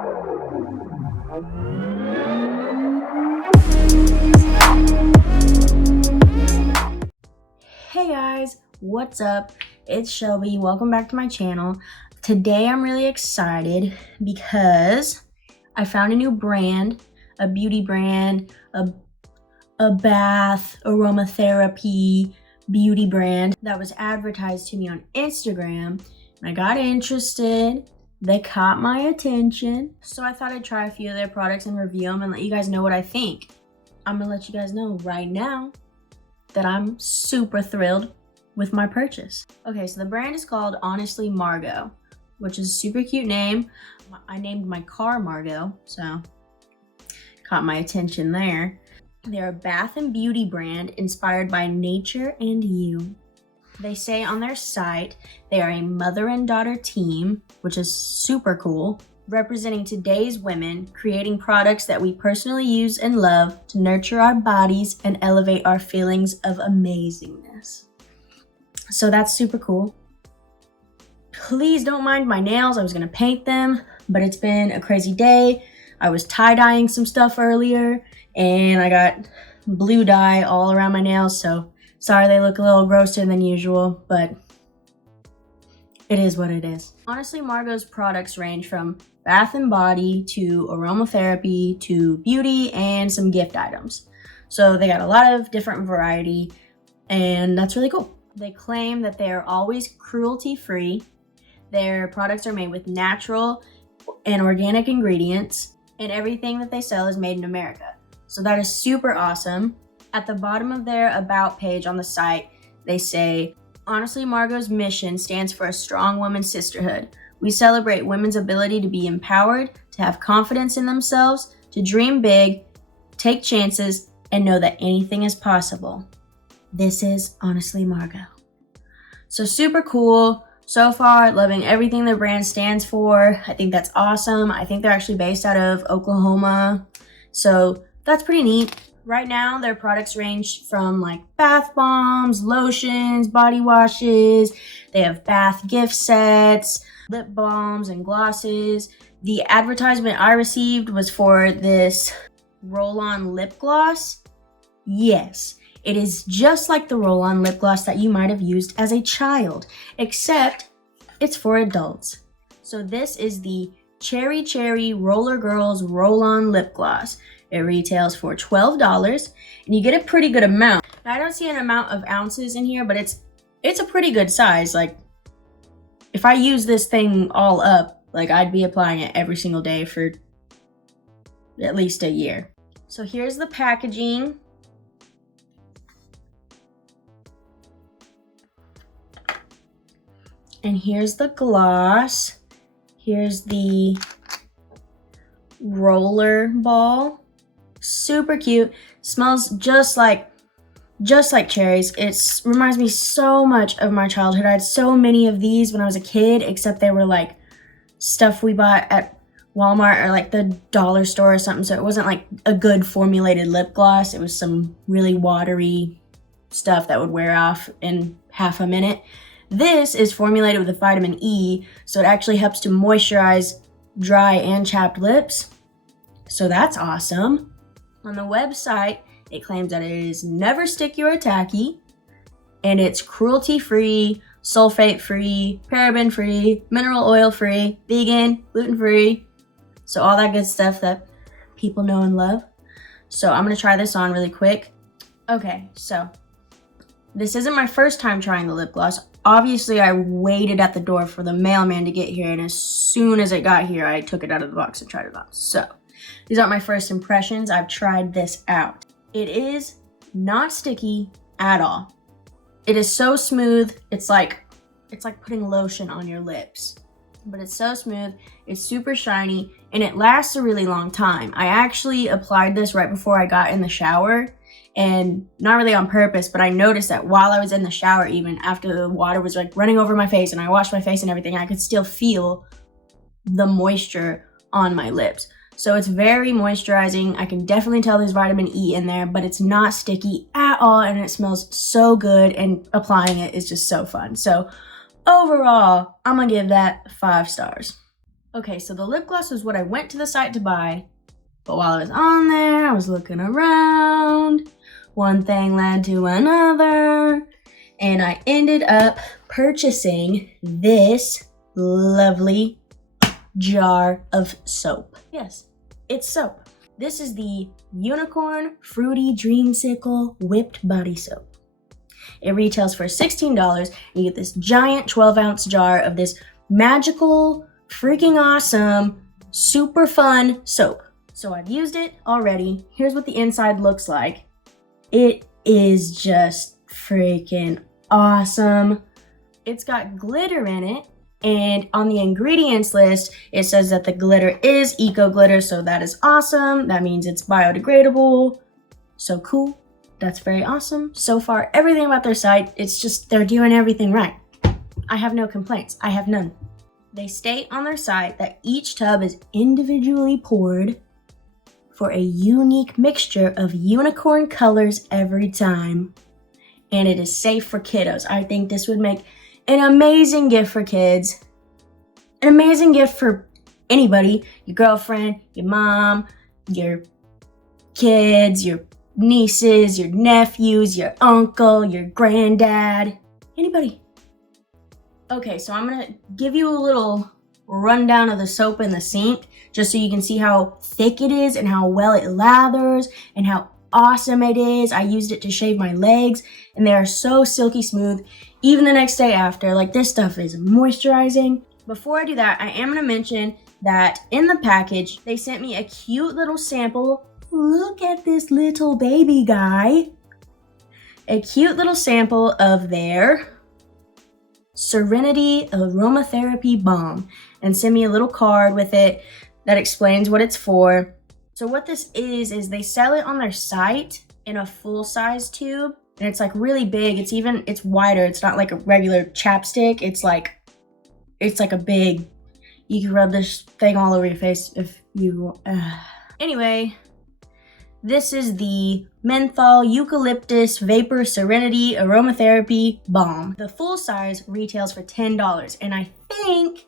Hey guys, what's up? It's Shelby. Welcome back to my channel. Today I'm really excited because I found a new brand, a beauty brand, a bath, aromatherapy beauty brand that was advertised to me on Instagram. And I got interested. They caught my attention. So I thought I'd try a few of their products and review them and let you guys know what I think. I'm gonna let you guys know right now that I'm super thrilled with my purchase. Okay, so the brand is called Honestly Margo, which is a super cute name. I named my car Margo, so caught my attention there. They're a bath and beauty brand inspired by nature and you. They say on their site they are a mother and daughter team, which is super cool, representing today's women, creating products that we personally use and love to nurture our bodies and elevate our feelings of amazingness. So that's super cool. Please don't mind my nails. I was gonna paint them, but it's been a crazy day. I was tie-dyeing some stuff earlier and I got blue dye all around my nails, so sorry they look a little grosser than usual, but it is what it is. Honestly, Margo's products range from bath and body to aromatherapy to beauty and some gift items. So they got a lot of different variety and that's really cool. They claim that they are always cruelty-free. Their products are made with natural and organic ingredients and everything that they sell is made in America. So that is super awesome. At the bottom of their About page on the site, they say, Honestly, Margo's mission stands for a strong woman's sisterhood. We celebrate women's ability to be empowered, to have confidence in themselves, to dream big, take chances, and know that anything is possible. This is Honestly Margo. So super cool. So far, loving everything their brand stands for. I think that's awesome. I think they're actually based out of Oklahoma. So that's pretty neat. Right now, their products range from like bath bombs, lotions, body washes. They have bath gift sets, lip balms, and glosses. The advertisement I received was for this roll-on lip gloss. Yes, it is just like the roll-on lip gloss that you might have used as a child, except it's for adults. So this is the Cherry Cherry Roller Girls Roll-On Lip Gloss. It retails for $12 and you get a pretty good amount. Now, I don't see an amount of ounces in here, but it's a pretty good size. Like if I use this thing all up, like I'd be applying it every single day for at least a year. So here's the packaging. And here's the gloss. Here's the roller ball. Super cute. Smells just like cherries. It reminds me so much of my childhood. I had so many of these when I was a kid, except they were like stuff we bought at Walmart or like the dollar store or something. So it wasn't like a good formulated lip gloss. It was some really watery stuff that would wear off in half a minute. This is formulated with a vitamin E, so it actually helps to moisturize dry and chapped lips. So that's awesome. On the website, it claims that it is never sticky or tacky, and it's cruelty-free, sulfate-free, paraben-free, mineral oil-free, vegan, gluten-free. So all that good stuff that people know and love. So I'm gonna try this on really quick. Okay, so this isn't my first time trying the lip gloss. Obviously, I waited at the door for the mailman to get here, and as soon as it got here, I took it out of the box and tried it on. So these aren't my first impressions. I've tried this out. It is not sticky at all. It is so smooth. It's like putting lotion on your lips. But it's so smooth, it's super shiny, and it lasts a really long time. I actually applied this right before I got in the shower, and not really on purpose, but I noticed that while I was in the shower, even after the water was like running over my face and I washed my face and everything, I could still feel the moisture on my lips. So it's very moisturizing. I can definitely tell there's vitamin E in there, but it's not sticky at all, and it smells so good, and applying it is just so fun. So overall, I'm gonna give that 5 stars. Okay, so the lip gloss was what I went to the site to buy, but while I was on there, I was looking around. One thing led to another, and I ended up purchasing this lovely jar of soap. Yes, it's soap. This is the Unicorn Fruity Dreamsicle Whipped Body Soap. It retails for $16, and you get this giant 12-ounce jar of this magical, freaking awesome, super fun soap. So I've used it already. Here's what the inside looks like. It is just freaking awesome. It's got glitter in it, and on the ingredients list, it says that the glitter is eco glitter, so that is awesome. That means it's biodegradable. So cool. That's very awesome. So far, everything about their site, it's just they're doing everything right. I have no complaints. I have none. They state on their site that each tub is individually poured for a unique mixture of unicorn colors every time. And it is safe for kiddos. I think this would make an amazing gift for kids. An amazing gift for anybody. Your girlfriend, your mom, your kids, your nieces, your nephews, your uncle, your granddad, anybody. Okay, so I'm gonna give you a little rundown of the soap in the sink just so you can see how thick it is and how well it lathers and how awesome it is. I used it to shave my legs and they are so silky smooth even the next day after. Like, this stuff is moisturizing. Before I do that, I am gonna mention that in the package they sent me a cute little sample. Look at this little baby guy. A cute little sample of their Serenity Aromatherapy Balm, and send me a little card with it that explains what it's for. So what this is they sell it on their site in a full-size tube, and it's like really big. It's wider. It's not like a regular chapstick. It's like a big, you can rub this thing all over your face if you Anyway, this is the Menthol Eucalyptus Vapor Serenity Aromatherapy Balm. The full size retails for $10, and I think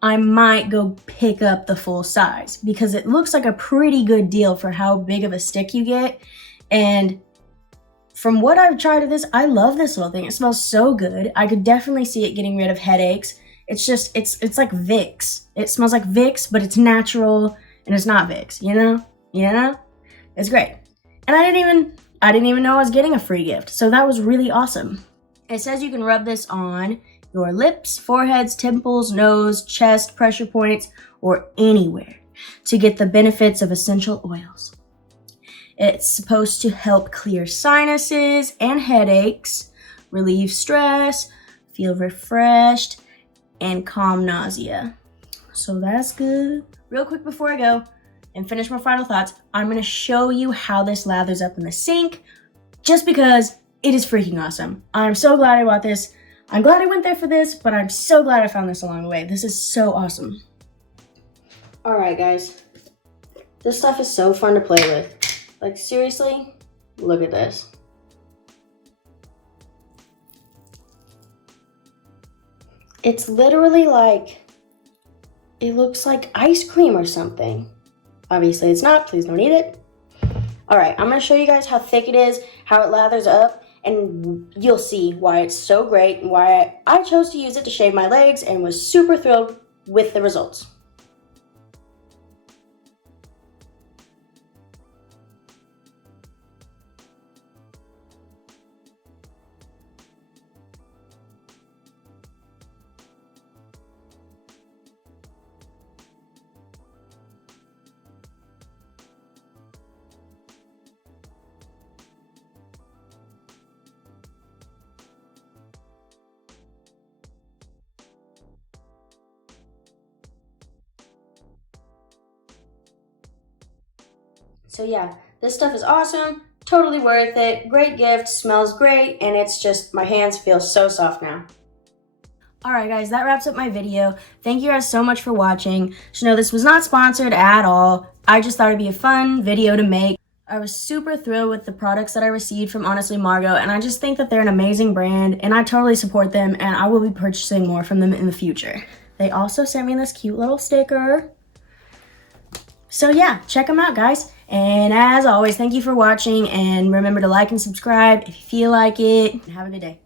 I might go pick up the full size because it looks like a pretty good deal for how big of a stick you get. And from what I've tried of this, I love this little thing. It smells so good. I could definitely see it getting rid of headaches. It's just, it's like Vicks. It smells like Vicks, but it's natural and it's not Vicks, you know? You know? It's great. And I didn't even know I was getting a free gift. So that was really awesome. It says you can rub this on your lips, foreheads, temples, nose, chest, pressure points, or anywhere to get the benefits of essential oils. It's supposed to help clear sinuses and headaches, relieve stress, feel refreshed, and calm nausea. So that's good. Real quick before I go and finish my final thoughts, I'm gonna show you how this lathers up in the sink just because it is freaking awesome. I'm so glad I bought this. I'm glad I went there for this, but I'm so glad I found this along the way. This is so awesome. All right, guys. This stuff is so fun to play with. Like, seriously, look at this. It's literally like, it looks like ice cream or something. Obviously it's not, please don't eat it. All right, I'm gonna show you guys how thick it is, how it lathers up, and you'll see why it's so great and why I chose to use it to shave my legs and was super thrilled with the results. So yeah, this stuff is awesome, totally worth it, great gift, smells great, and it's just, my hands feel so soft now. Alright guys, that wraps up my video. Thank you guys so much for watching. Just know this was not sponsored at all. I just thought it'd be a fun video to make. I was super thrilled with the products that I received from Honestly Margo, and I just think that they're an amazing brand, and I totally support them, and I will be purchasing more from them in the future. They also sent me this cute little sticker. So yeah, check them out, guys. And as always, thank you for watching, and remember to like and subscribe if you feel like it. Have a good day.